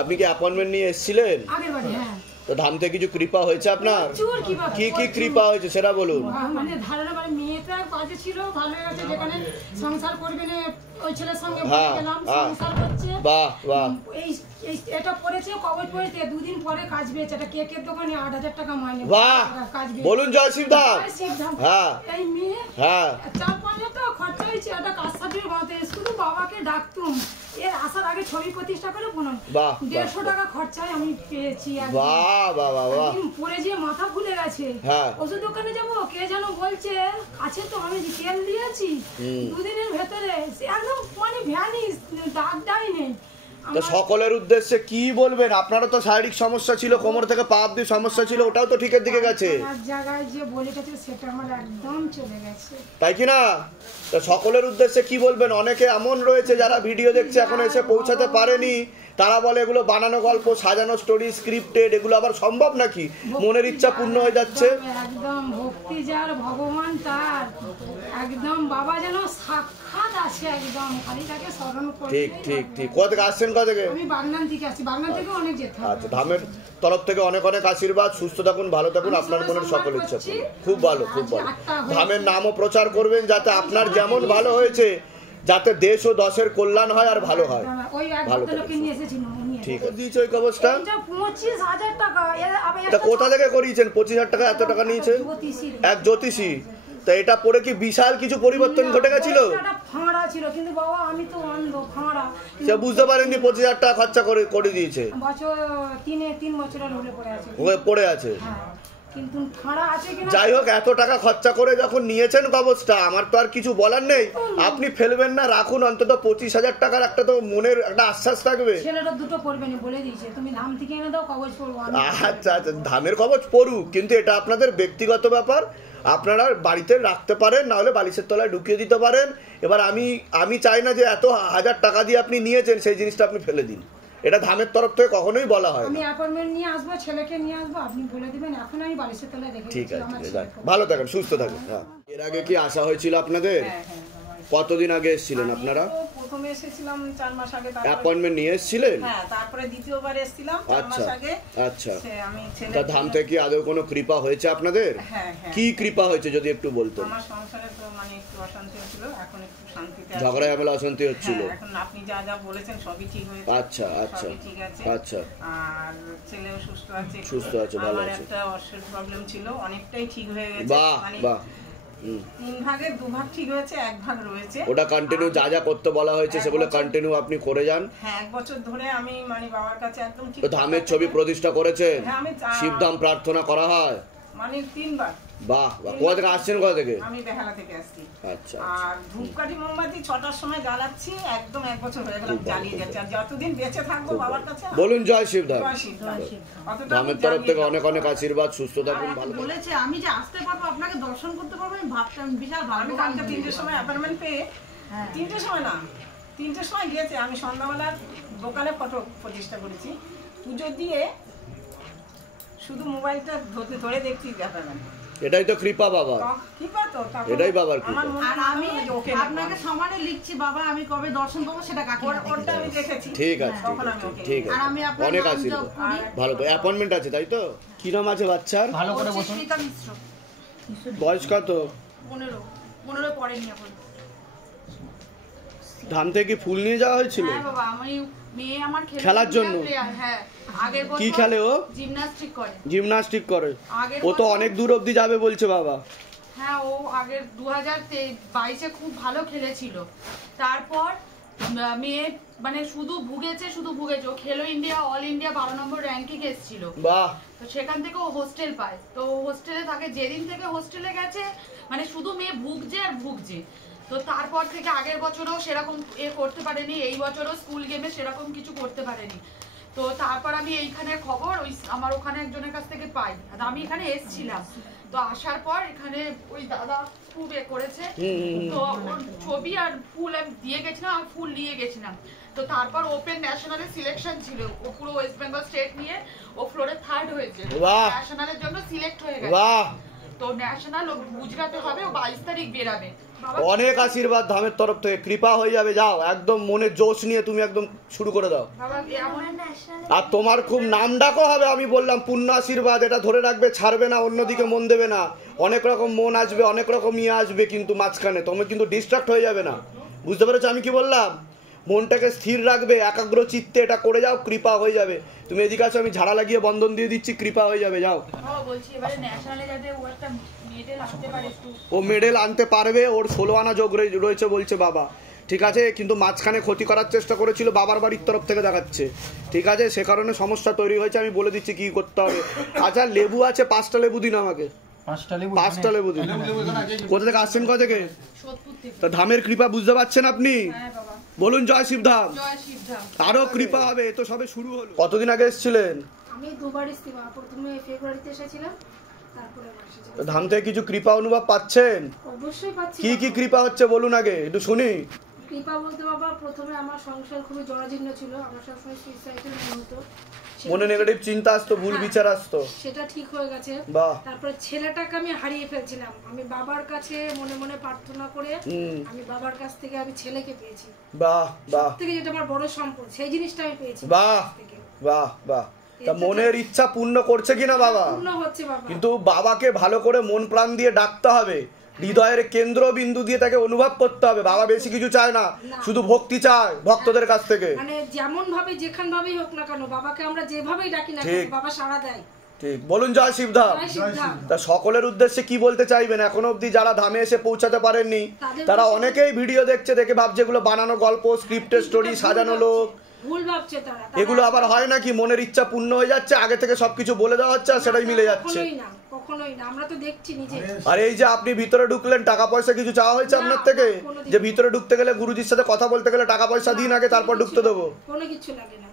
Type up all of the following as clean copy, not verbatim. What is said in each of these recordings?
আপনি কি অ্যাপয়েন্টমেন্ট নিয়ে এসেছিলেন? তো ধামতে কিছু কৃপা হয়েছে আপনার? কি কি কৃপা হয়েছে সেটা বলুন। মানে ধারণা মানে মেয়েটা কাজে ছিল, ভালো আছে, যেখানে সংসার করবে না ওই ছেলের সঙ্গে গেলাম, সংসার হচ্ছে। বাহ বাহ। এই এটা পড়েছে, কবজ পড়েছে, দুদিন পরে কাজ পেয়েছে। এটা কেকের দোকানে 8,000 টাকা মাইনে। বাহ, বলুন জয় শিবধাম। হ্যাঁ এই মেয়ে হ্যাঁ 4-5 হাজার টাকা খরচা হয়েছে। একটা কাজ সার্টিফিকেট বানাতে শুধু বাবাকে ডাকতুম, এর আসার আগে ছবি প্রতিষ্ঠা করে বলুন 150 টাকা খরচায় আমি পেয়েছি। বাহ বাহ বাহ। পরে যে মাথা ফুলে গেছে, ওষুধ দোকানে যাবো, কে যেন বলছে আছে তো, আমি তেল দিয়েছি, দুদিনের ভেতরে একদম মানে ভ্যানিস, দাগ দাই নেই। তো সকলের উদ্দেশ্যে কি বলবেন? আপনারও তো শারীরিক সমস্যা ছিল, কোমর থেকে পা অবধি সমস্যা ছিল, ওটাও তো ঠিকের দিকে গেছে। জায়গায় যে বলে গেছে সেটা আমার একদম চলে গেছে, তাই কি না? তো সকলের উদ্দেশ্যে কি বলবেন? অনেকে এমন রয়েছে যারা ভিডিও দেখছে এখন এসে পৌঁছাতে পারেনি, তারা বলে এগুলো বানানো গল্প, সাজানো স্টোরি, স্ক্রিপ্টেড, এগুলো আবার সম্ভব নাকি? মনের ইচ্ছা পূর্ণ হয়ে যাচ্ছে। একদম ভক্তি যার, ভগবান তার, একদম বাবা যেন সাক্ষাৎ আছে, একদম খালি তাকে স্মরণ করতে। ঠিক ঠিক ঠিক। কোথা থেকে আসছেন? কোথা থেকে? আমি বাগনান থেকে আসছি, বাগনান থেকে অনেক যেতে হবে। আচ্ছা, ধামের তরফ থেকে অনেক অনেক আশীর্বাদ, সুস্থ থাকুন, ভালো থাকুন, আপনার মনের সকল ইচ্ছা পূরণ। খুব ভালো খুব ভালো। ধামের নামও প্রচার করবেন, যাতে আপনার যেমন ভালো হয়েছে, যাতে দেশ ও দশের কল্যাণ হয় আর ভালো হয়। ভালো ঠিক আছে। দিয়েছে ওই কবজটা 25,000 টাকা। এটা কোথা থেকে করিয়েছেন? 25,000 টাকা এত টাকা নিয়েছে এক জ্যোতিষী। তো এটা পরে কি বিশাল কিছু পরিবর্তন ঘটে গেছিল? ফাঁড়া ছিল, কিন্তু বাবা আমি তো অন্ধ, ফাঁড়া। সে বুঝতে পারেননি 25,000 টাকা খরচা করে দিয়েছে। বছর 3 বছরের হলে পড়ে আছে। কিন্তু ফাঁড়া আছে কিনা। যাই হোক, এত টাকা খরচা করে যখন নিয়েছেন কবজটা, আমার তো আর কিছু বলার নেই। আপনি ফেলবেন না, রাখুন। অন্তত 25,000 টাকার একটা তো মনের একটা আশ্বাস থাকবে। ছেলেটা দুটো পড়বে না বলে দিয়েছে, তুমি ধাম থেকে এনে দাও, কবজ পড়বো। আচ্ছা আচ্ছা, ধামের কবজ পড়ুক, কিন্তু এটা আপনাদের ব্যক্তিগত ব্যাপার। আপনারা বাড়িতে রাখতে পারেন, না হলে বালিশের তলায় ঢুকিয়ে দিতে পারেন। এবার আমি চাই না যে এত 1000 টাকা দিয়ে আপনি নিয়েছেন সেই জিনিসটা আপনি ফেলে দিন। এটা ধামের তরফ থেকে কখনোই বলা হয় না। আমি অ্যাপয়েন্টমেন্ট নিয়ে আসবো, ছেলেকে নিয়ে আসবো, আপনি বলে দিবেন। এখন আমি বালিশের তলায় রেখে ঠিক আছে, ভালো থাকেন, সুস্থ থাকেন। হ্যাঁ, এর আগে কি আসা হয়েছিল আপনাদের? কতদিন আগে এসেছিলেন আপনারা? প্রথমে এসেছিলাম 4 মাস আগে। অ্যাপয়েন্টমেন্ট নিয়ে এসেছিলেন? হ্যাঁ, তারপরে দ্বিতীয়বার এসেছিলাম 4 মাস আগে। আচ্ছা, আমি ছেলে তা ধাম থেকে আদৌ কোনো কৃপা হয়েছে আপনাদের? হ্যাঁ হ্যাঁ। কি কৃপা হয়েছে যদি একটু বলতেন? আমার সংসারে তো মানে একটু অশান্তি হচ্ছিল, এখন একটু শান্তিতে আছি। ঝগড়া ঝামেলা অশান্তি হচ্ছিল? এখন আপনি যা যা বলেছেন সবই ঠিক হয়েছে। আচ্ছা আচ্ছা, ঠিক আছে। আচ্ছা, আর ছেলেও সুস্থ আছে। সুস্থ আছে, ভালো আছে। আমার একটা অর্শের প্রবলেম ছিল, অনেকটাই ঠিক হয়ে গেছে। বাহ বাহ। 3 ভাগের 2 ভাগ ঠিক হয়েছে, 1 ভাগ রয়েছে। ওটা কন্টিনিউ যা যা করতে বলা হয়েছে সেগুলো কন্টিনিউ আপনি করে যান। হ্যাঁ, 1 বছর ধরে আমি মানে বাবার কাছে একদম ঠিক। তো ধামের ছবি প্রতিষ্ঠা করেছেন? হ্যাঁ, আমি শিবধাম প্রার্থনা করা হয় মানে 3 বার। বাহ বাহ। কোথা থেকে আসছেন? কোথা থেকে? আমি বেহালা থেকে আসছি। আচ্ছা। আর ধূপকাঠি মোমবাতি 6টার সময় জ্বালাচ্ছি, একদম 1 বছর হয়ে গেল জ্বালিয়ে যাচ্ছি। আর যতদিন বেঁচে থাকবো বাবার কাছে। বলুন জয় শিবধাম। ধামের তরফ থেকে অনেক অনেক আশীর্বাদ, সুস্থ থাকুন, ভালো থাকুন। বলেছে আমি যে আসতে পারবো, আপনাকে দর্শন করতে পারবো, আমি ভাবতাম বিশাল ভালো। আমি কালকে 3টের সময় অ্যাপয়েন্টমেন্ট পেয়ে, 3টের সময় না, 3টের সময় গিয়েছে। আমি সন্ধ্যাবেলার দোকানে ফটো প্রতিষ্ঠা করেছি, পুজো দিয়ে শুধু মোবাইলটা ধরে দেখছি অ্যাপয়েন্টমেন্ট। এটাই তো কৃপা বাবা, কৃপা তো, এটাই বাবার কৃপা। আর আমি আপনাকে সমানে লিখছি বাবা, আমি কবে দর্শন পাবো সেটা ওটা আমি দেখেছি। ঠিক আছে ঠিক আছে, আর আমি অনেক আশীর্বাদ, ভালো। অ্যাপয়েন্টমেন্ট আছে তাই তো? কি নাম আছে বাচ্চার? ভালো করে বসুন। বয়স কত? 15 পরে নিয়ে এখন। ধাম থেকে ফুল নিয়ে যাওয়া হয়েছিল? হ্যাঁ বাবা, আমি মেয়ে আমার খেলার জন্য। হ্যাঁ, আগের বছর কি খেলে ও? জিমন্যাস্টিক করে। জিমন্যাস্টিক করে? ও তো অনেক দূর অবধি যাবে বলছে বাবা। হ্যাঁ, ও আগের 2022-এ খুব ভালো খেলেছিল। তারপর মেয়ে মানে শুধু ভুগেছে। ও খেলো ইন্ডিয়া, অল ইন্ডিয়া 12 নম্বর র্যাঙ্কিং এসেছিল। বাহ। তো সেখান থেকে ও হোস্টেল পায়। তো হোস্টেলে থাকে, যেদিন থেকে হোস্টেলে গেছে মানে শুধু মেয়ে ভুগছে। তো তারপর থেকে আগের বছরও সেরকম করতে পারেনি, এই বছরও স্কুল গেমে সেরকম কিছু করতে পারেনি। তো তারপর আমি এইখানে খবর আমার ওখানে একজনের কাছ থেকে পাই, আর আমি এখানে এসেছিলাম। তো আসার পর এখানে ওই দাদা খুব করেছে, তো ওর ছবি আর ফুল আমি দিয়ে গেছিলাম, আমি ফুল নিয়ে গেছিলাম। তো তারপর ওপেন ন্যাশনালে সিলেকশন ছিল, ও পুরো ওয়েস্ট বেঙ্গল স্টেট নিয়ে ও ফ্লোরে 3rd হয়েছে, ন্যাশনালের জন্য সিলেক্ট হয়ে গেছে। তো ন্যাশনাল গুজরাটে হবে, ও 22 তারিখ বেরাবে। অনেক আশীর্বাদ ধামের তরফ থেকে, কৃপা হয়ে যাবে। যাও একদম মনে জোশ নিয়ে তুমি একদম শুরু করে দাও। আর তোমার খুব নাম ডাকও হবে, আমি বললাম পূর্ণ আশীর্বাদ, এটা ধরে রাখবে, ছাড়বে না, অন্যদিকে মন দেবে না। অনেক রকম মন আসবে, অনেক রকম ইয়ে আসবে, কিন্তু মাঝখানে তুমি কিন্তু ডিস্ট্রাক্ট হয়ে যাবে না। বুঝতে পেরেছো আমি কি বললাম? মনটাকে স্থির রাখবে, একাগ্র চিত্তে এটা করে যাও, কৃপা হয়ে যাবে। তুমি এদিকে আছো, আমি ঝাড়া লাগিয়ে বন্ধন দিয়ে দিচ্ছি, কৃপা হয়ে যাবে। যাও। ও মেডেল আনতে পারবে, ওর 16 আনা যোগ রয়েছে বলছে বাবা। ঠিক আছে, কিন্তু মাঝখানে ক্ষতি করার চেষ্টা করেছিল, বাবার বাড়ির তরফ থেকে দেখাচ্ছে। ঠিক আছে, সে কারণে সমস্যা তৈরি হয়েছে, আমি বলে দিচ্ছি কি করতে হবে। আচ্ছা লেবু আছে, 5টা লেবু দিন আমাকে, 5টা লেবু দিন। কোথা থেকে আসছেন? কোথা থেকে? তা ধামের কৃপা বুঝতে পারছেন আপনি? বলুন জয় শিবধাম। আরো কৃপা হবে, তো সবে শুরু হলো। কতদিন আগে এসেছিলেন? আমি দুবার এসেছি, প্রথমে ফেব্রুয়ারিতে এসেছিলাম, তারপরে ধাম থেকে কিছু কৃপা অনুভব পাচ্ছেন? অবশ্যই পাচ্ছি। কি কি কৃপা হচ্ছে বলুন আগে, একটু শুনি। কৃপা বলতে বাবা, প্রথমে আমার সংসার খুবই জরাজীর্ণ ছিল, আমার সবসময় সুইসাইডের মনে হতো, মনে নেগেটিভ চিন্তা আসতো, ভুল বিচার আসতো, সেটা ঠিক হয়ে গেছে। তারপরে ছেলেটাকে আমি হারিয়ে ফেলছিলাম, আমি বাবার কাছে মনে মনে প্রার্থনা করে আমি বাবার কাছ থেকে আমি ছেলেকে পেয়েছি। বাহ বাহ, থেকে যেটা আমার বড় সম্পদ, সেই জিনিসটা আমি পেয়েছি। বাহ বাহ বাহ। তা মনের ইচ্ছা পূর্ণ করছে কিনা বাবা? পূর্ণ হচ্ছে বাবা। কিন্তু বাবাকে ভালো করে মন প্রাণ দিয়ে ডাকতে হবে, হৃদয়ের কেন্দ্রবিন্দু দিয়ে তাকে অনুভব করতে হবে। বাবা বেশি কিছু চায় না, শুধু ভক্তি চায় ভক্তদের কাছ থেকে। মানে যেমন ভাবে যেখান ভাবেই হোক না কেন, বাবাকে আমরা যেভাবেই ডাকি না কেন, বাবা সাড়া দেয়। ঠিক, বলুন জয় শিবধাম। তা সকলের উদ্দেশ্যে কি বলতে চাইবেন? এখনো অবধি যারা ধামে এসে পৌঁছাতে পারেননি, তারা অনেকেই ভিডিও দেখছে, দেখে ভাবছে এগুলো বানানো গল্প, স্ক্রিপ্টেড স্টোরি, সাজানো লোক, ভুল ভাবছে তারা। এগুলো আবার হয় নাকি? মনের ইচ্ছা পূর্ণ হয়ে যাচ্ছে, আগে থেকে সবকিছু বলে দেওয়া হচ্ছে, আর সেটাই মিলে যাচ্ছে। কখনোই না, আমরা তো দেখছি নিজে। আর এই যে আপনি ভিতরে ঢুকলেন, টাকা পয়সা কিছু চাওয়া হয়েছে আপনার থেকে? যে ভিতরে ঢুকতে গেলে, গুরুজির সাথে কথা বলতে গেলে টাকা পয়সা দিন আগে, তারপর ঢুকতে দেবো? কোনো কিছু লাগে না।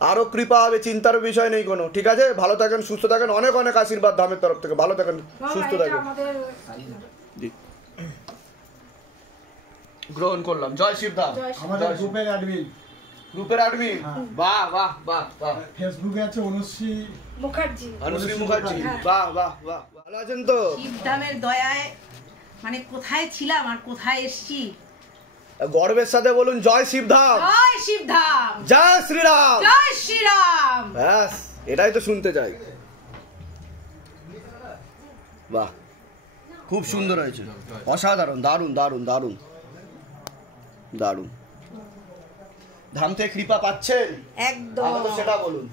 আরো কৃপা হবে, চিন্তার বিষয় নেই কোনো। ঠিক আছে, ভালো থাকেন, সুস্থ থাকেন, অনেক অনেক আশীর্বাদ ধামের তরফ থেকে। ভালো থাকেন, সুস্থ থাকেন। গ্রহণ করলাম। জয় শিবধাম। আমাদের গ্রুপের অ্যাডমিন, বাহ বাহ বাহ বাহ। ফেসবুকে আছে অনুশ্রী মুখার্জি। বাহ বাহ বাহ। ভালো আছেন তো? শিবধামের দয়ায় মানে কোথায় ছিলাম আর কোথায় এসেছি। গর্বের সাথে বলুন জয় শিবধাম। জয় শিবধাম। জয় শ্রীরাম। জয় শ্রীরাম। ব্যাস, এটাই তো শুনতে চাই। বাহ, খুব সুন্দর হয়েছে, অসাধারণ, দারুণ দারুণ দারুণ দারুণ। ধাম থেকে কৃপা পাচ্ছেন? একদম, সেটা বলুন।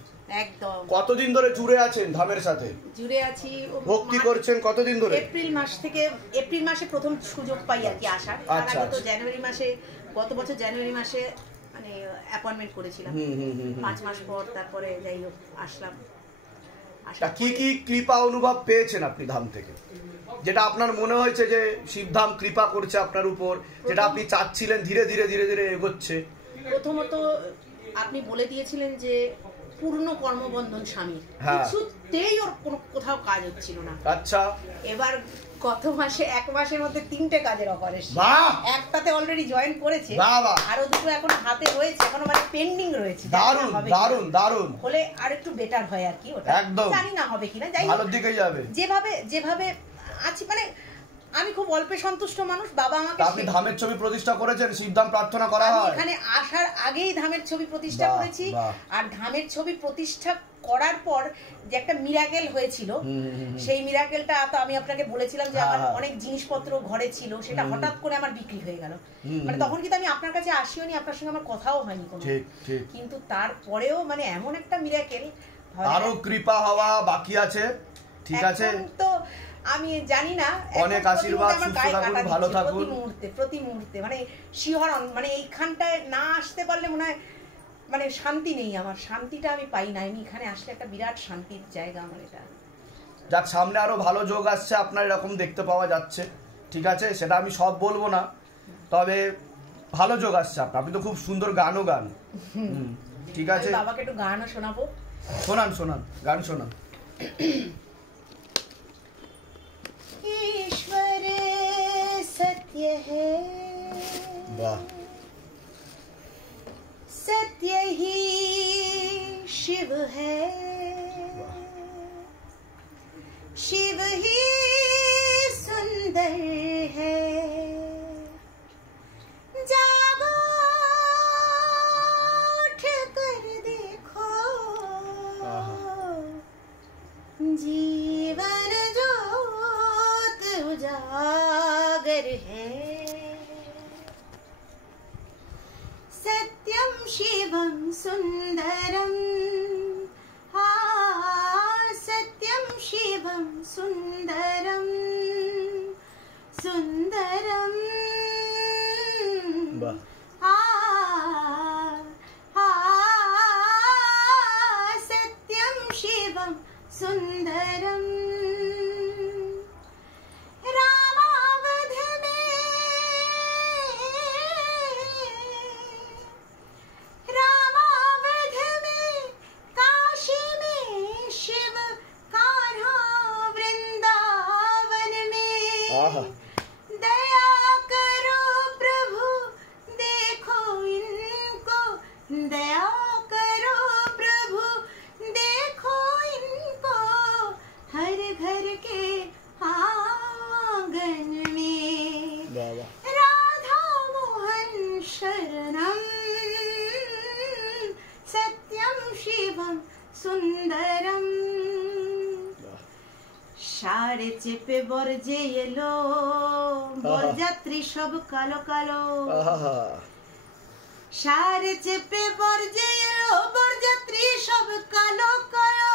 একদম। কতদিন ধরে জুড়ে আছেন ধামের সাথে? জুড়ে আছি, ভক্তি করছেন কতদিন ধরে? এপ্রিল মাস থেকে, এপ্রিল মাসে প্রথম সুযোগ পাই আর কি আসার। আচ্ছা, গত জানুয়ারি মাসে, গত বছর জানুয়ারি মাসে মানে অ্যাপয়েন্টমেন্ট করেছিলাম, 5 মাস পর তারপরে যাই হোক আসলাম। কি কি কৃপা অনুভব পেয়েছেন আপনি ধাম থেকে, যেটা আপনার মনে হয়েছে যে শিবধাম কৃপা করছে আপনার উপর, যেটা আপনি চাচ্ছিলেন ধীরে ধীরে ধীরে ধীরে এগোচ্ছে? প্রথমত আপনি বলে দিয়েছিলেন যে পূর্ণ কর্মবন্ধন স্বামী, কিছুতেই ওর কোনো কোথাও কাজ হচ্ছিল না। আচ্ছা, এবার গত মাসে 1 মাসের মধ্যে 3টে কাজের অফার এসেছে। একটাতে অলরেডি জয়েন করেছে, আরো 2টো এখনো হাতে রয়েছে, এখনো মানে পেন্ডিং রয়েছে। দারুণ দারুণ দারুণ, হলে আর একটু বেটার হয় আর কি। ওটা একদম জানি না হবে কিনা, যাই ভালোর দিকে যাবে। যেভাবে আছি মানে আমি খুব অল্পে সন্তুষ্ট মানুষ। বাবা আমাকে, আপনি ধামের ছবি প্রতিষ্ঠা করেছেন, শিবধাম প্রার্থনা করা হয়। এখানে আসার আগেই ধামের ছবি প্রতিষ্ঠা করেছি, আর ধামের ছবি প্রতিষ্ঠা করার পর যে একটা মিরাকেল হয়েছিল, সেই মিরাকেলটা তো আমি আপনাকে বলেছিলাম যে আমার অনেক জিনিসপত্র ঘরে ছিল, সেটা হঠাৎ করে আমার বিক্রি হয়ে গেল। মানে তখন কিন্তু আমি আপনার কাছে আসিও নি, আপনার সঙ্গে আমার কথাও হয়নি কোনো, কিন্তু তারপরেও মানে এমন একটা মিরাকেল। আরো কৃপা হওয়া বাকি আছে, ঠিক আছে? তো আমি জানি না, অনেক আশীর্বাদ, সুস্থ থাকুন, ভালো থাকুন। প্রতি মুহূর্তে মানে শিহরণ, মানে এইখানটায় না আসতে পারলে মনে হয় মানে শান্তি নেই, আমার শান্তিটা আমি পাই না। আমি এখানে আসলে একটা বিরাট শান্তির জায়গা আমার এটা। যাক, সামনে আরো ভালো যোগ আসছে, আপনার এরকম দেখতে পাওয়া যাচ্ছে, ঠিক আছে? সেটা আমি সব বলবো না, তবে ভালো যোগ আসছে আপনার। আপনি তো খুব সুন্দর গানও গান, ঠিক আছে? বাবাকে একটু গানও শোনাবো। শোনান শোনান, গান শোনান। ईश्वर सत्य है, वाह, सत्य ही शिव है, शिव ही दया करो प्रभु देखो इनको, दया करो प्रभु देखो इनको, हर घर के आंगन में राधा मोहन शरणम सत्यम शिवम सुंदरम। সারে চেপে বরজে এলো বরযাত্রী সব কালো কালো, সারে চেপে বরজে এলো বরযাত্রী সব কালো কালো,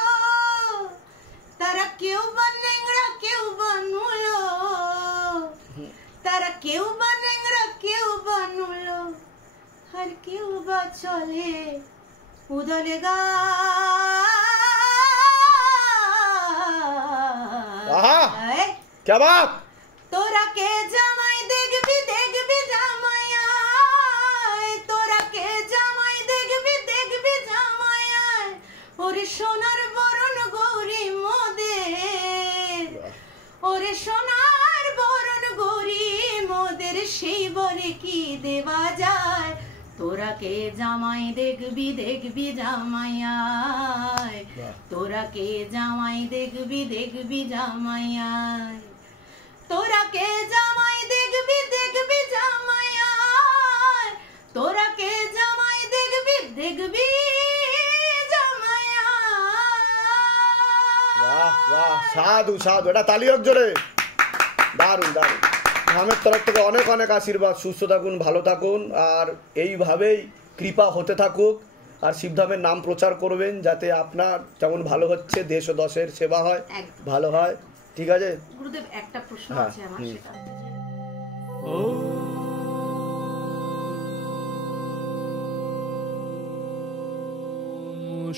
তারা কেউ বা নেংড়া কেউ বা নুলো, তারা কেউ বা নেংড়া কেউ বা নুলো, আর কেউ বা চলে উদলে গা। क्या बात। তোরা কে জামাই দেখবি দেখবি জামাইয়া, তোরা কে জামাই দেখবি দেখবি জামাইয়া, ওরে সোনার বরণ গৌরী মোদের, ওরে সোনার বরণ গৌরী মোদের, সেই বরে কি দেওয়া যায়। তোরা কে জামাই দেখবি দেখবি জামাইয়া, তোরা কে জামাই দেখবি দেখবি জামাইয়া, তোরা কে জামাই দেখবি দেখবি জামাইয়া, তোরা কে জামাই দেখবি দেখবি জামাইয়া। বাহ বাহ, সাধু সাধু, এটা তালি হোক জোরে। দারুণ দারুণ। ধামের তরফ থেকে অনেক অনেক আশীর্বাদ, সুস্থ থাকুন, ভালো থাকুন, আর এইভাবেই কৃপা হতে থাকুক। আর শিবধামের নাম প্রচার করবেন, যাতে আপনার যেমন ভালো হচ্ছে দেশ ও দশের সেবা হয়, ভালো হয়। ঠিক আছে গুরুদেব, একটা প্রশ্ন আছে আমার, সেটা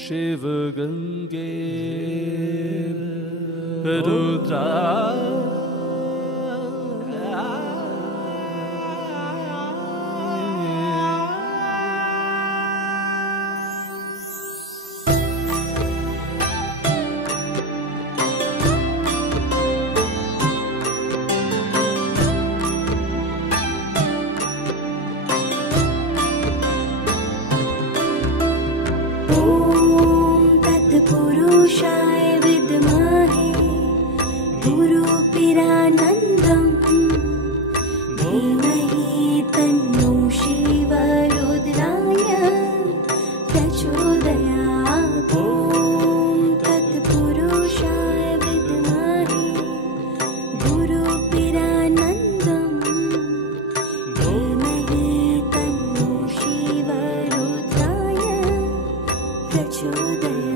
शिव गंगे रुद्रा पुरुषाय विद्महे गुरुपिरानन्दं धीमहि तन्नो शिवरुद्राय प्रचोदयात्। ॐ तत्पुरुषाय विद्महे गुरुपिरानन्दं धीमहि तन्नो शिवरुद्राय प्रचोदयात्।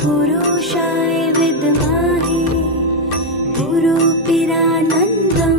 पुरुषाय विद्महे गुरुपिरानन्दं